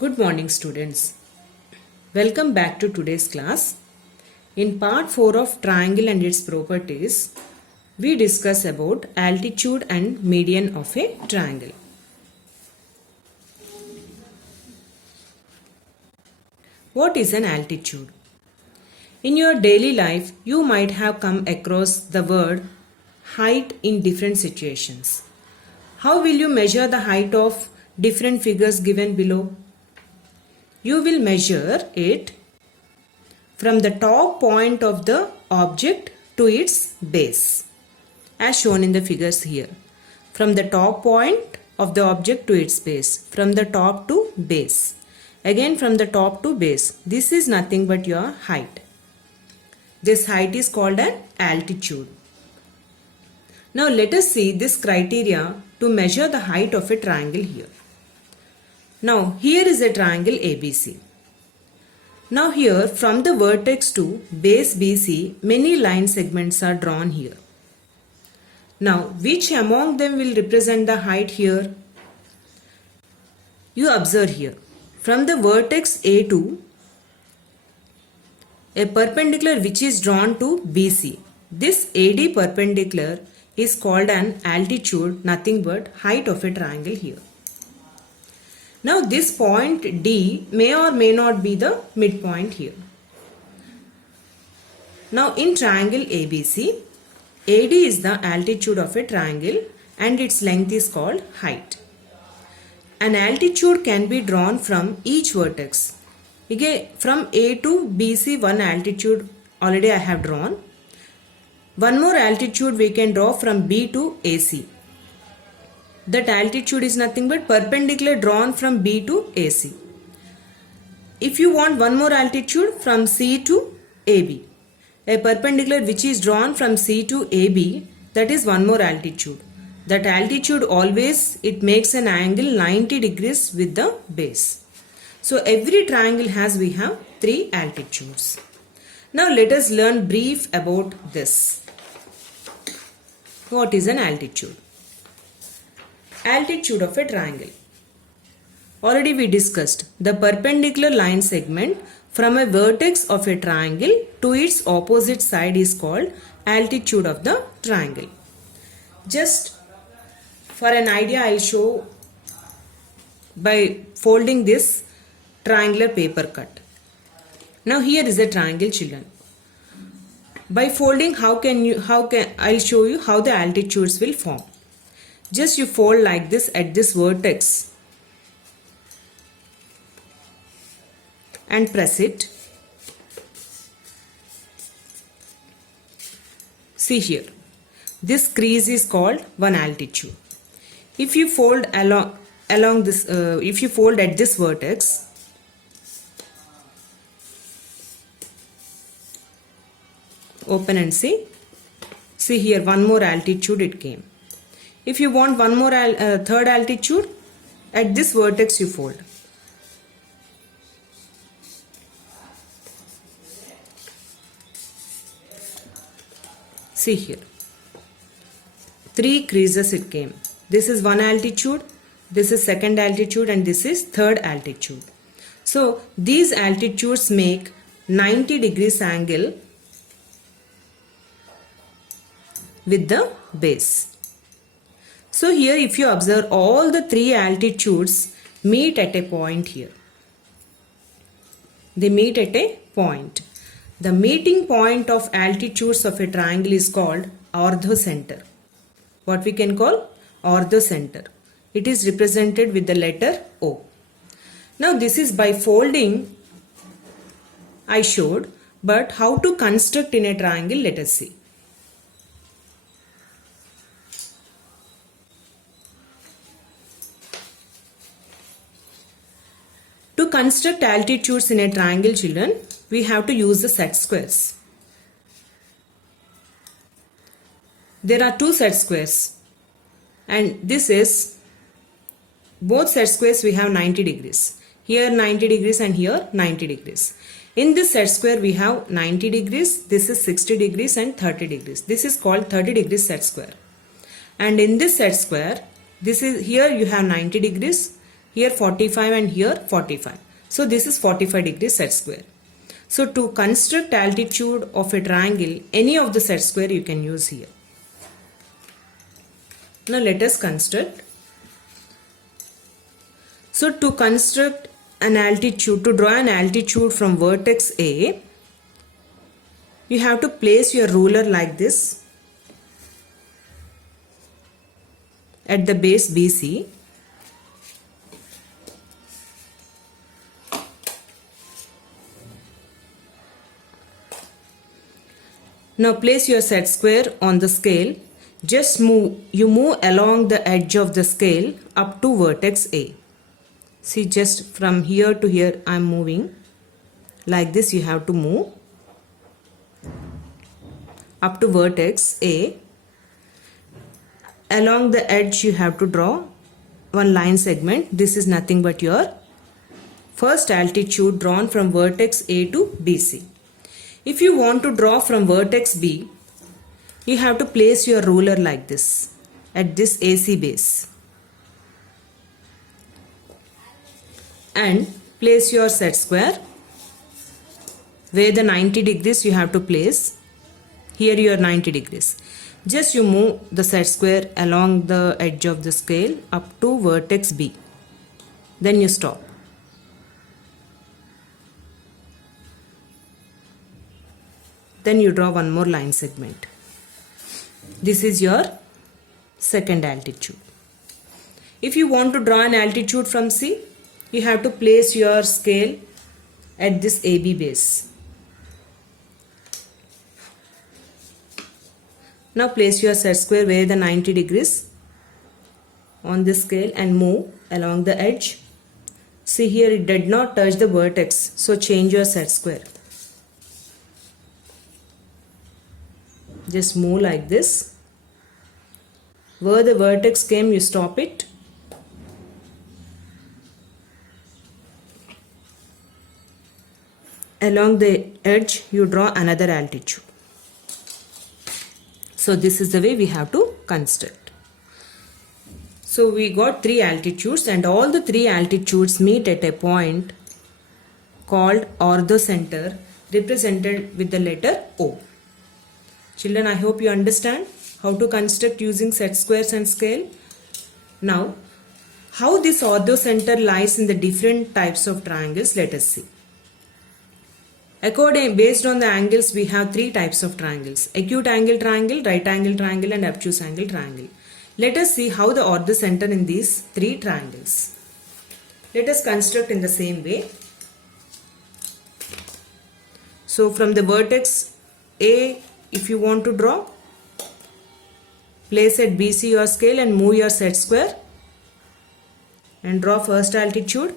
Good morning students. Welcome back to today's class. In part 4 of triangle and its properties, we discuss about altitude and median of a triangle. What is an altitude? In your daily life, you might have come across the word height in different situations. How will you measure the height of different figures given below? You will measure it from the top point of the object to its base, as shown in the figures here. From the top point of the object to its base, from the top to base. Again from the top to base. This is nothing but your height. This height is called an altitude. Now let us see this criteria to measure the height of a triangle here. Now here is a triangle ABC. Now here from the vertex to base BC, many line segments are drawn here. Now which among them will represent the height here? You observe here. From the vertex A2, a perpendicular which is drawn to BC. This AD perpendicular is called an altitude, nothing but height of a triangle here. Now this point D may or may not be the midpoint here. Now in triangle ABC, AD is the altitude of a triangle and its length is called height. An altitude can be drawn from each vertex. Again, from A to BC, one altitude already I have drawn. One more altitude we can draw from B to AC. That altitude is nothing but perpendicular drawn from B to AC. If you want one more altitude from C to AB, a perpendicular which is drawn from C to AB, that is one more altitude. That altitude always it makes an angle 90 degrees with the base. So every triangle we have three altitudes. Now let us learn brief about this. What is an altitude? Altitude of a triangle. Already we discussed the perpendicular line segment from a vertex of a triangle to its opposite side is called altitude of the triangle. Just for an idea, I will show by folding this triangular paper cut. Now here is a triangle, children. By folding, I'll show you how the altitudes will form. Just you fold like this at this vertex and press it. See here, this crease is called one altitude. If you fold along this, if you fold at this vertex, open and see. See here, one more altitude it came. If you want one more third altitude, at this vertex you fold. See here, three creases it came. This is one altitude, this is second altitude, and this is third altitude. So these altitudes make 90 degrees angle with the base. So here if you observe, all the three altitudes meet at a point here. They meet at a point. The meeting point of altitudes of a triangle is called orthocenter. What we can call orthocenter. It is represented with the letter O. Now this is by folding I showed, but how to construct in a triangle, let us see. To construct altitudes in a triangle, children, we have to use the set squares. There are two set squares and this is, both set squares we have 90 degrees. Here 90 degrees and here 90 degrees. In this set square we have 90 degrees, this is 60 degrees and 30 degrees. This is called 30 degrees set square. And in this set square, this is here you have 90 degrees, Here 45 and here 45. So this is 45 degrees set square. So to construct altitude of a triangle, any of the set square you can use here. Now let us construct. So to construct an altitude, to draw an altitude from vertex A, you have to place your ruler like this at the base BC. Now place your set square on the scale. Just you move along the edge of the scale up to vertex A. See, just from here to here I am moving. Like this you have to move up to vertex A. Along the edge you have to draw one line segment. This is nothing but your first altitude drawn from vertex A to BC. If you want to draw from vertex B, you have to place your ruler like this at this AC base and place your set square where the 90 degrees you have to place. Here your 90 degrees. Just you move the set square along the edge of the scale up to vertex B. Then you stop. Then you draw one more line segment. This is your second altitude. If you want to draw an altitude from C, you have to place your scale at this AB base. Now place your set square where the 90 degrees on this scale and move along the edge. See, here it did not touch the vertex, so change your set square. Just move like this. Where the vertex came, you stop it. Along the edge, you draw another altitude. So this is the way we have to construct. So we got three altitudes and all the three altitudes meet at a point called orthocenter, represented with the letter O. Children, I hope you understand how to construct using set squares and scale. Now, how this orthocenter lies in the different types of triangles, let us see. Based on the angles, we have three types of triangles: acute angle triangle, right angle triangle and obtuse angle triangle. Let us see how the orthocenter in these three triangles. Let us construct in the same way. So from the vertex A, if you want to draw, place at BC your scale and move your set square and draw first altitude.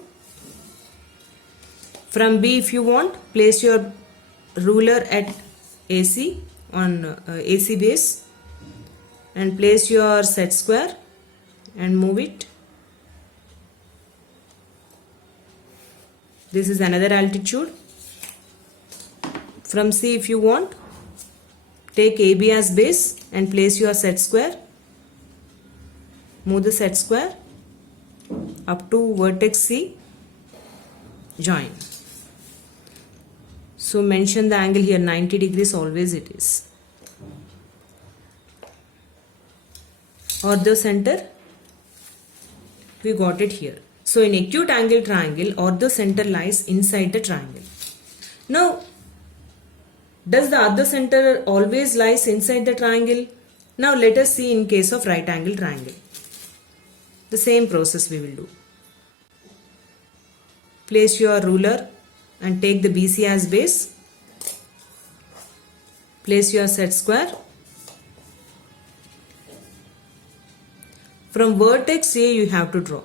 From B, if you want, place your ruler at AC on AC base and place your set square and move it. This is another altitude. From C, if you want, take AB as base and place your set square. Move the set square up to vertex C. Join. So mention the angle here, 90 degrees always it is. Orthocenter, we got it here. So in acute angle triangle, orthocenter lies inside the triangle. Now, does the orthocenter always lies inside the triangle? Now let us see in case of right angle triangle. The same process we will do. Place your ruler and take the BC as base. Place your set square. From vertex A you have to draw.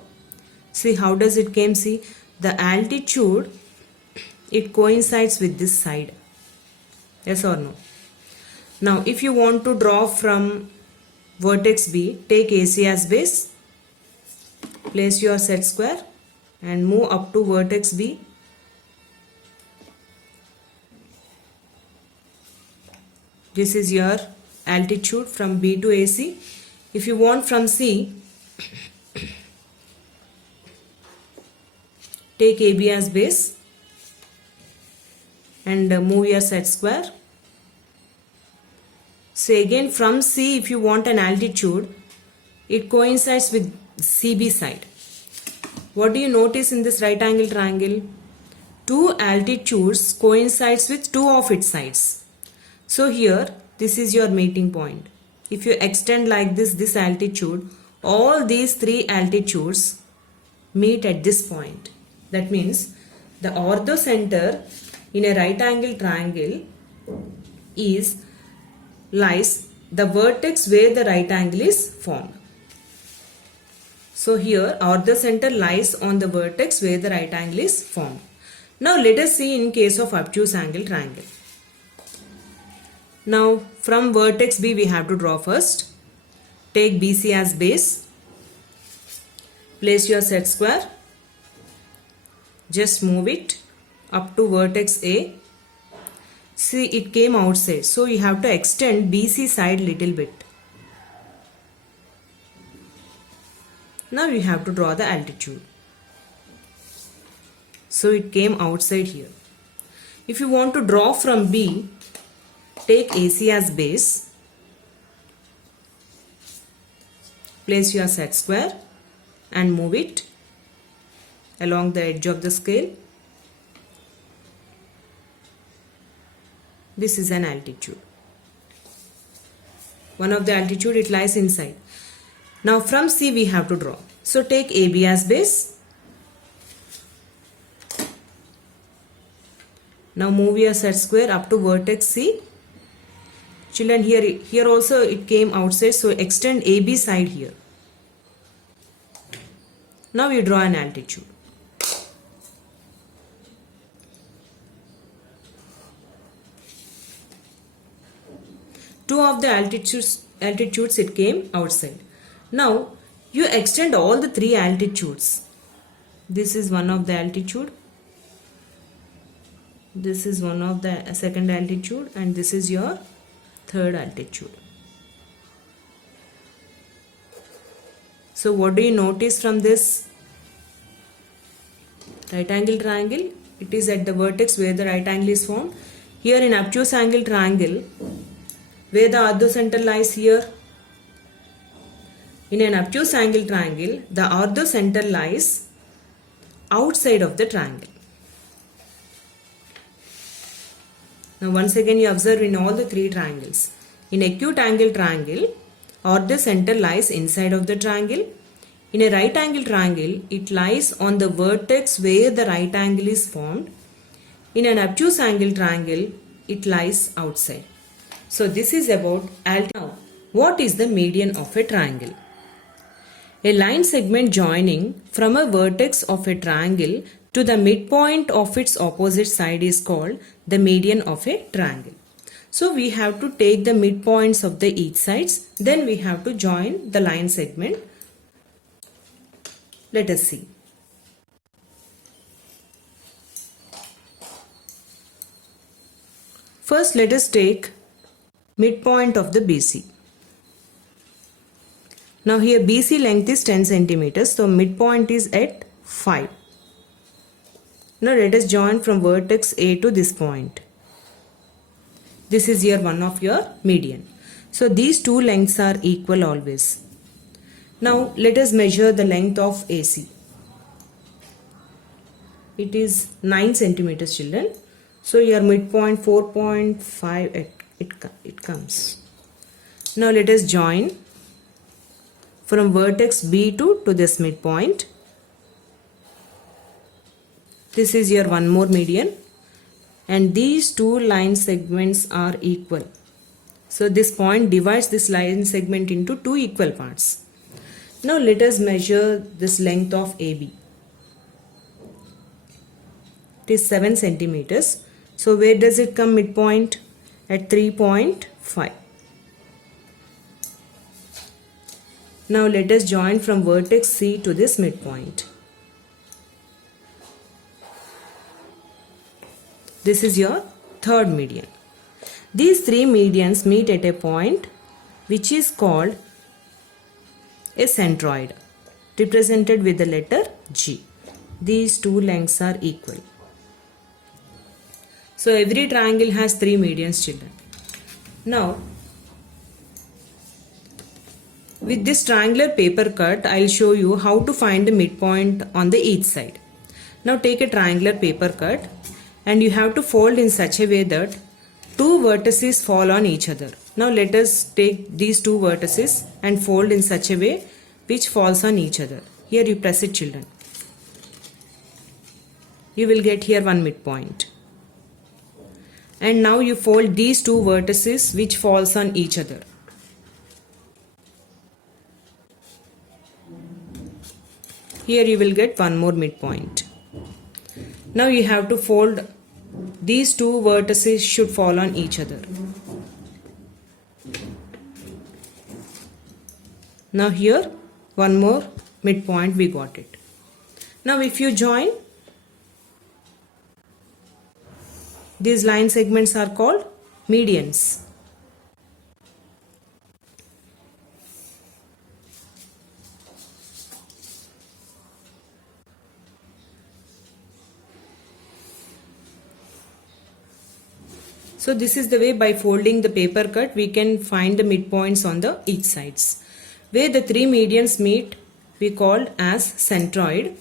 See how does it came? See, the altitude, it coincides with this side. Yes or no? Now if you want to draw from vertex B, take AC as base. Place your set square and move up to vertex B. This is your altitude from B to AC. If you want from C, Take AB as base and move your set square. So again from C, if you want an altitude, it coincides with CB side. What do you notice in this right angle triangle? Two altitudes coincides with two of its sides. So here this is your meeting point. If you extend like this altitude, all these three altitudes meet at this point. That means the orthocenter in a right angle triangle lies the vertex where the right angle is formed. So here orthocenter lies on the vertex where the right angle is formed. Now let us see in case of obtuse angle triangle. Now from vertex B we have to draw first. Take BC as base. Place your set square. Just move it up to vertex A. See, it came outside, so you have to extend BC side little bit. Now you have to draw the altitude. So it came outside here. If you want to draw from B, take AC as base. Place your set square and move it along the edge of the scale. This is an altitude. One of the altitude, it lies inside. Now from C we have to draw. So take AB as base. Now move your set square up to vertex C. Children, here also it came outside, so extend AB side here. Now you draw an altitude. Two of the altitudes it came outside. Now you extend all the three altitudes. This is one of the altitude. This is one of the second altitude, and this is your third altitude. So what do you notice from this right angle triangle? It is at the vertex where the right angle is formed. Here in obtuse angle triangle, where the orthocenter lies here. In an obtuse angle triangle, the orthocenter lies outside of the triangle. Now once again you observe in all the three triangles. In acute angle triangle, orthocenter lies inside of the triangle. In a right angle triangle, it lies on the vertex where the right angle is formed. In an obtuse angle triangle, it lies outside. So this is about altitude. Now, what is the median of a triangle? A line segment joining from a vertex of a triangle to the midpoint of its opposite side is called the median of a triangle. So we have to take the midpoints of the each sides, then we have to join the line segment. Let us see. First let us take midpoint of the BC. Now here BC length is 10 centimeters, so midpoint is at 5. Now let us join from vertex A to this point. This is here one of your median. So these two lengths are equal always. Now let us measure the length of AC. It is 9 centimeters, children. So your midpoint 4.5 it comes. Now let us join from vertex B2 to this midpoint. This is your one more median, and these two line segments are equal. So this point divides this line segment into two equal parts. Now let us measure this length of AB. It is 7 centimeters. So where does it come midpoint? At 3.5. Now let us join from vertex C to this midpoint. This is your third median. These three medians meet at a point which is called a centroid, represented with the letter G. these two lengths are equal. So every triangle has three medians, children. Now, with this triangular paper cut, I'll show you how to find the midpoint on the each side. Now take a triangular paper cut and you have to fold in such a way that two vertices fall on each other. Now let us take these two vertices and fold in such a way which falls on each other. Here you press it, children. You will get here one midpoint. And now you fold these two vertices which falls on each other. Here you will get one more midpoint. Now you have to fold these two vertices should fall on each other. Now here one more midpoint we got it. Now if you join, these line segments are called medians. So this is the way, by folding the paper cut we can find the midpoints on the each sides. Where the three medians meet we called as centroid,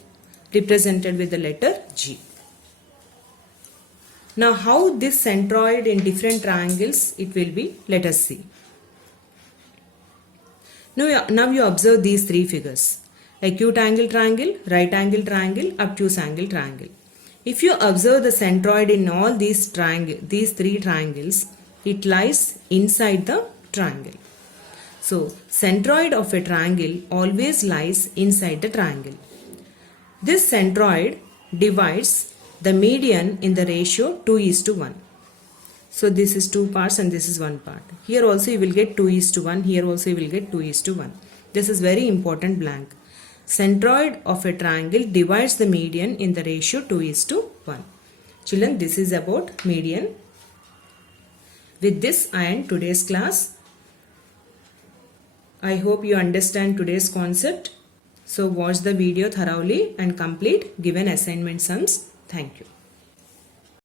represented with the letter G. Now how this centroid in different triangles it will be, let us see. Now you observe these three figures: acute angle triangle, right angle triangle, obtuse angle triangle. If you observe the centroid in all these three triangles, it lies inside the triangle. So centroid of a triangle always lies inside the triangle. This centroid divides the median in the ratio 2:1. So this is two parts and this is one part. Here also you will get 2:1. Here also you will get 2:1. This is very important blank. Centroid of a triangle divides the median in the ratio 2:1. Children, this is about median. With this I end today's class. I hope you understand today's concept. So watch the video thoroughly and complete given assignment sums. Thank you.